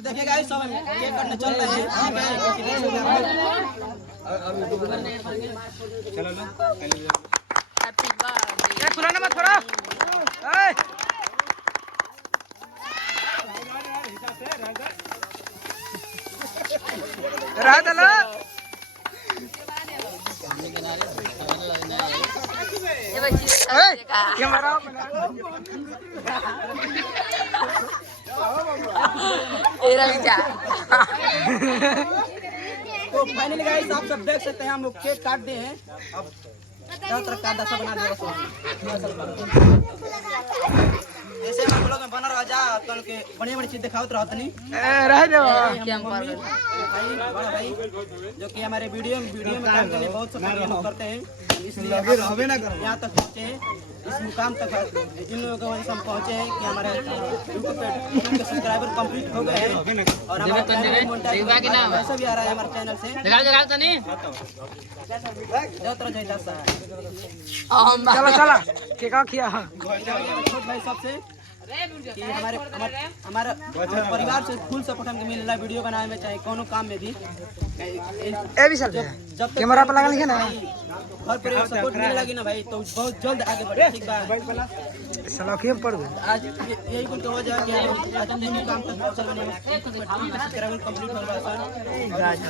तो देखिए गाइस सब केक कटने चल रहे हैं। चलो लो हैप्पी बर्थडे। खुला ना मत थोड़ा रात अला ये बच्ची कैमरा तेरा क्या तो फाइनली गाइस आप सब देख सकते हैं हम लोग केक काट दिए हैं। अब चारों तरफ का दशा बना दिया जैसे हम लोग में बना रहा जा कल के बड़ी चीज दिखावत रहत नहीं रह दो भाई बड़ा भाई जो कि हमारे वीडियो में काम करने बहुत सपोर्ट करते हैं, इसलिए यहाँ तक पहुँचे हैं, इस मुकाम तक इन लोगों की वजह से हम पहुँचे हैं कि हमारे यूट्यूब पे सब्सक्राइबर कंप्लीट हो गए हैं और हमारा पैसा भी आ रहा है हमारे चैनल से। चला चला केका किया छोट भाई सबसे कि हमारा परिवार से फुल सपोर्ट हमको मिल रहा है वीडियो बनाने में, चाहे कोनो काम में भी। ए भी सर जब कैमरा पे लगा लिखे ना घर परिवार सपोर्ट मिलने लगी ना भाई तो बहुत जल्द आगे बढ़े। ठीक बा सलाखियम पड़ गए आज यही कुल का वजह है कि आज हम दिन काम तक चल रहे हैं, सब्सक्राइबर कंप्लीट हो रहा है।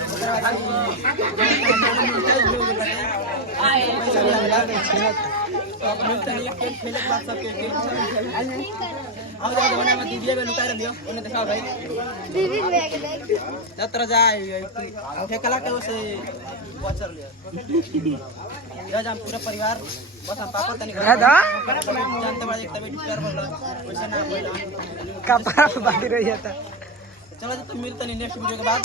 दीदी में लुका दियो उन्हें दिखाओ भाई जत्र जाए ठेकला के वैसे बचर लिया हम पूरा परिवार बस हम पापा तनी जानते बड़ा एक तबीयत प्यार बोल रहा वैसे ना कपड़ा बाकी रह जाता। चलो तो मिलते नहीं नेक्स्ट वीडियो के बाद।